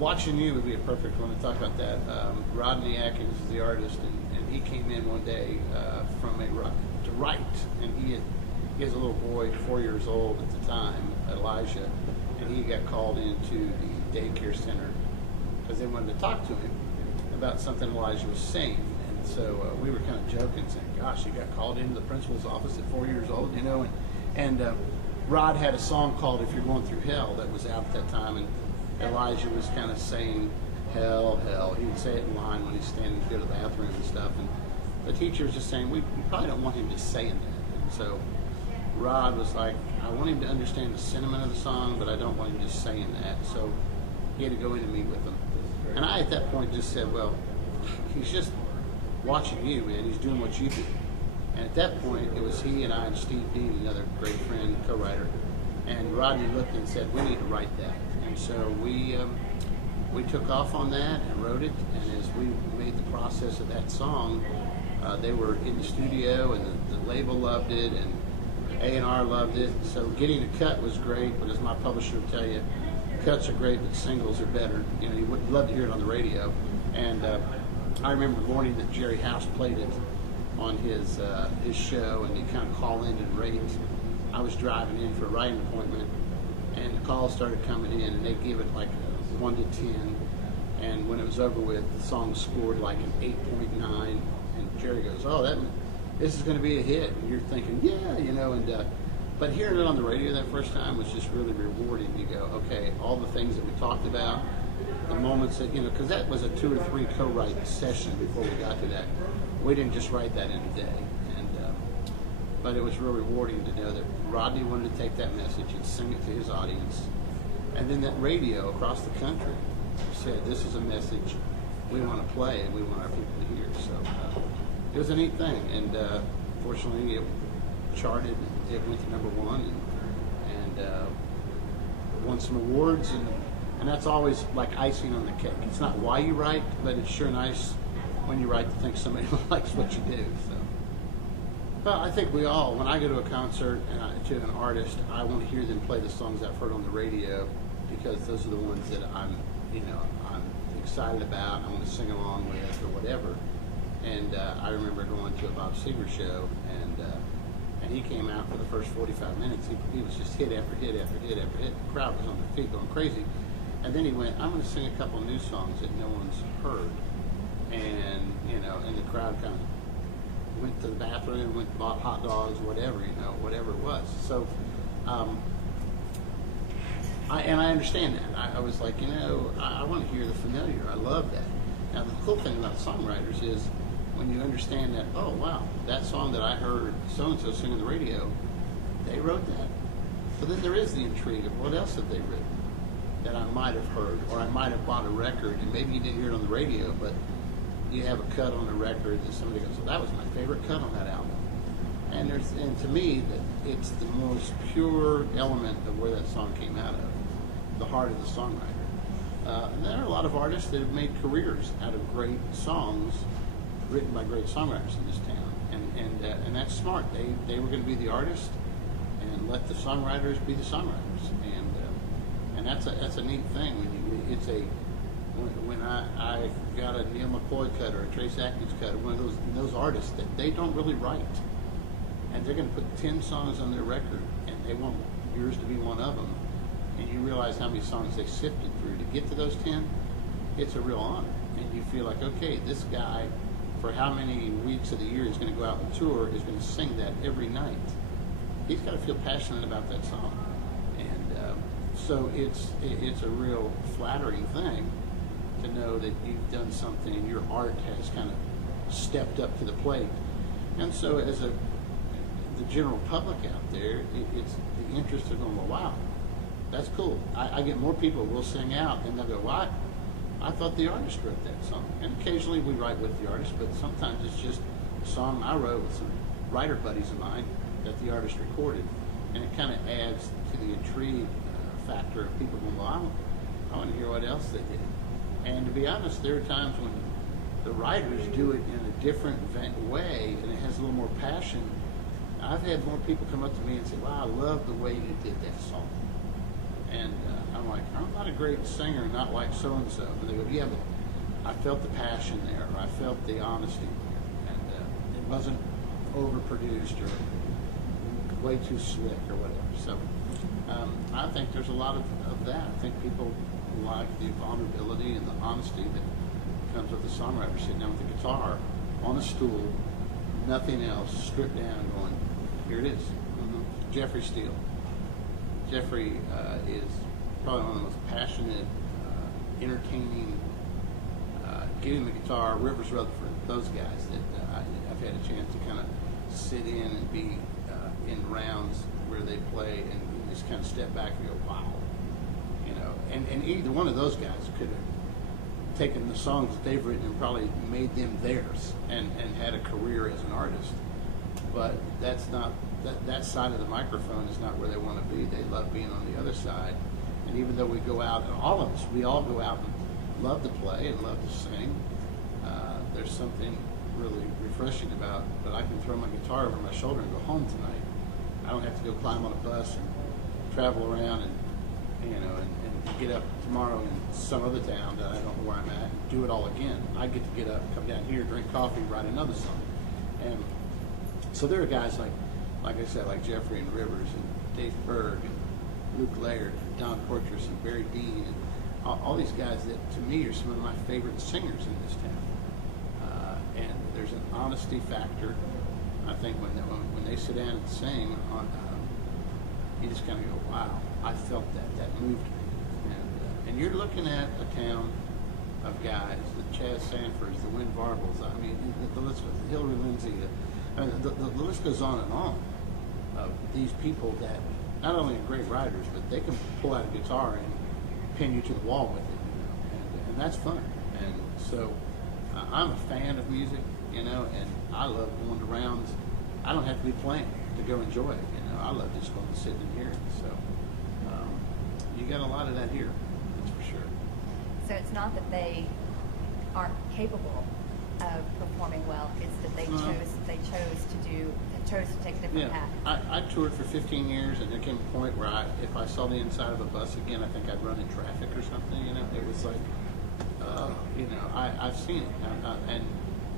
Watching You would be a perfect one to talk about that. Rodney Atkins is the artist, and he came in one day to write, and he has a little boy, 4 years old at the time, Elijah, and he got called into the daycare center because they wanted to talk to him about something Elijah was saying. And so we were kind of joking, saying, gosh, he got called into the principal's office at 4 years old, you know. And Rod had a song called If You're Going Through Hell that was out at that time, and Elijah was kind of saying, hell, hell. He would say it in line when he's standing to go to the bathroom and stuff. And the teacher was just saying, we probably don't want him just saying that. And so Rod was like, I want him to understand the sentiment of the song, but I don't want him just saying that. So he had to go in and meet with him. And I, at that point, just said, well, he's just watching you, man. He's doing what you do. And at that point, it was he and I and Steve Dean, another great friend, co-writer. And Rodney looked and said, we need to write that. And so we took off on that and wrote it. And as we made the process of that song, they were in the studio, and the label loved it, and A&R loved it. So getting a cut was great, but as my publisher would tell you, cuts are great, but singles are better. You know, you would love to hear it on the radio. And I remember the morning that Jerry House played it on his show, and he'd kind of call in and rate. I was driving in for a writing appointment, and the calls started coming in, and they gave it like a 1 to 10. And when it was over with, the song scored like an 8.9. And Jerry goes, "Oh, this is going to be a hit." And you're thinking, "Yeah, you know." And but hearing it on the radio that first time was just really rewarding. You go, "Okay, all the things that we talked about, the moments that because that was a 2 or 3 co-write session before we got to that. We didn't just write that in a day." But it was real rewarding to know that Rodney wanted to take that message and sing it to his audience. And then that radio across the country said, this is a message we want to play and we want our people to hear. So it was a neat thing. And fortunately, it charted. It went to #1 and won some awards. And that's always like icing on the cake. It's not why you write, but it's sure nice when you write to think somebody likes what you do. So. Well, I think we all, when I go to a concert and to an artist, I want to hear them play the songs I've heard on the radio because those are the ones that I'm excited about. I want to sing along with or whatever. And I remember going to a Bob Seger show, and he came out for the first 45 minutes. He was just hit after hit after hit after hit. The crowd was on their feet going crazy. And then he went, I'm going to sing a couple new songs that no one's heard. And, and the crowd kind of went to the bathroom, went and bought hot dogs, whatever it was. So, I understand that. I was like, I want to hear the familiar. I love that. Now, the cool thing about songwriters is when you understand that, oh, wow, that song that I heard so-and-so sing on the radio, they wrote that. So then there is the intrigue of what else have they written that I might have heard, or I might have bought a record, and maybe you didn't hear it on the radio, but you have a cut on a record that somebody goes, well, that was my favorite cut on that album. And to me, that it's the most pure element of where that song came out of, the heart of the songwriter. And there are a lot of artists that have made careers out of great songs written by great songwriters in this town. And that's smart. They were going to be the artist and let the songwriters be the songwriters. And that's a neat thing when I got a Neil McCoy cut or a Trace Atkins cut, one of those artists that they don't really write, and they're going to put 10 songs on their record, and they want yours to be one of them, and you realize how many songs they sifted through to get to those 10, it's a real honor, and you feel like, okay, this guy, for how many weeks of the year he's going to go out on tour, is going to sing that every night. He's got to feel passionate about that song, and so it's a real flattering thing to know that you've done something and your art has kind of stepped up to the plate. And so as the general public out there, it's the interest of going, well, wow, that's cool. I get more people will sing out and they'll go, what? I thought the artist wrote that song. And occasionally we write with the artist, but sometimes it's just a song I wrote with some writer buddies of mine that the artist recorded. And it kind of adds to the intrigue factor of people going, well, I want to hear what else they did. And to be honest, there are times when the writers do it in a different way and it has a little more passion. I've had more people come up to me and say, wow, I love the way you did that song. And I'm like, I'm not a great singer, not like so-and-so. And they go, yeah, but I felt the passion there, or I felt the honesty, and it wasn't overproduced or way too slick or whatever. So I think there's a lot of that. I think people like the vulnerability and the honesty that comes with the songwriter sitting down with the guitar on a stool, nothing else, stripped down, going, here it is. Jeffrey Steele. Jeffrey is probably one of the most passionate, entertaining, getting the guitar, Rivers Rutherford, those guys that I've had a chance to kind of sit in and be in rounds where they play and just kind of step back and go, wow. You know, and either one of those guys could have taken the songs that they've written and probably made them theirs and had a career as an artist. But that's not, that side of the microphone is not where they want to be. They love being on the other side. And even though we go out, and all of us, we all go out and love to play and love to sing, there's something really refreshing about, but I can throw my guitar over my shoulder and go home tonight. I don't have to go climb on a bus and travel around and, you know, and get up tomorrow in some other town that I don't know where I'm at and do it all again. I get to get up, come down here, drink coffee, write another song. And so there are guys like I said, like Jeffrey and Rivers and Dave Berg and Luke Laird and Don Portress and Barry Dean and all these guys that to me are some of my favorite singers in this town. And there's an honesty factor. I think when they sit down and sing, you just kind of go, wow, I felt that moved me. And you're looking at a town of guys, the Chaz Sanfords, the Wynn Varbles, I mean, the list goes, Hillary Lindsay, the list goes on and on of these people that not only are great writers, but they can pull out a guitar and pin you to the wall with it, you know, and that's fun. And so I'm a fan of music, you know, and I love going to rounds. I don't have to be playing to go enjoy it, you know. I love just going and sitting and hearing it. So you got a lot of that here, that's for sure. So it's not that they aren't capable of performing well; it's that they chose to take a different path. I toured for 15 years, and there came a point where if I saw the inside of a bus again, I think I'd run in traffic or something. You know, it was like, you know, I've seen it,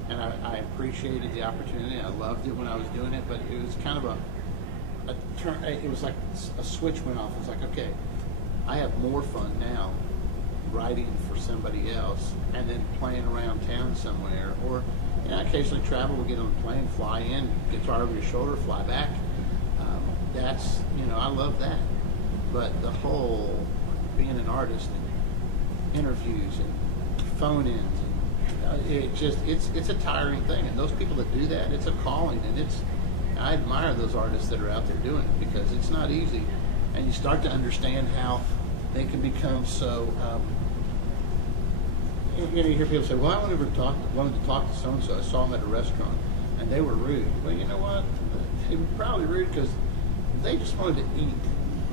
and I appreciated the opportunity. I loved it when I was doing it, but it was kind of a turn. It was like a switch went off. It's like, okay, I have more fun now writing for somebody else and then playing around town somewhere, or you know, I occasionally travel. We'll get on a plane, fly in, guitar over your shoulder, fly back. That's, you know, I love that. But the whole being an artist and interviews and phone-ins, and it's a tiring thing. And those people that do that, it's a calling, and I admire those artists that are out there doing it because it's not easy. And you start to understand how they can become so. You know, you hear people say, well, I wanted to talk to so-and-so. I saw them at a restaurant, and they were rude. Well, you know what? They were probably rude because they just wanted to eat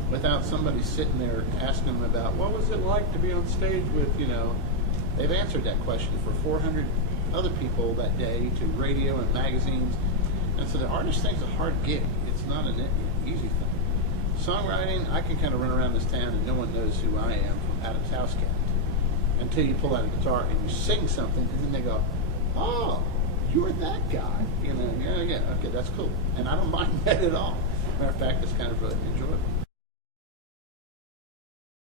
without somebody sitting there asking them about, what was it like to be on stage with, you know. They've answered that question for 400 other people that day to radio and magazines. And so the artist thing's a hard gig. It's not an easy thing. Songwriting, I can kind of run around this town and no one knows who I am from Adam's House Cat. Until you pull out a guitar and you sing something, and then they go, oh, you're that guy. You know, yeah, okay, that's cool. And I don't mind that at all. Matter of fact, it's kind of enjoyable.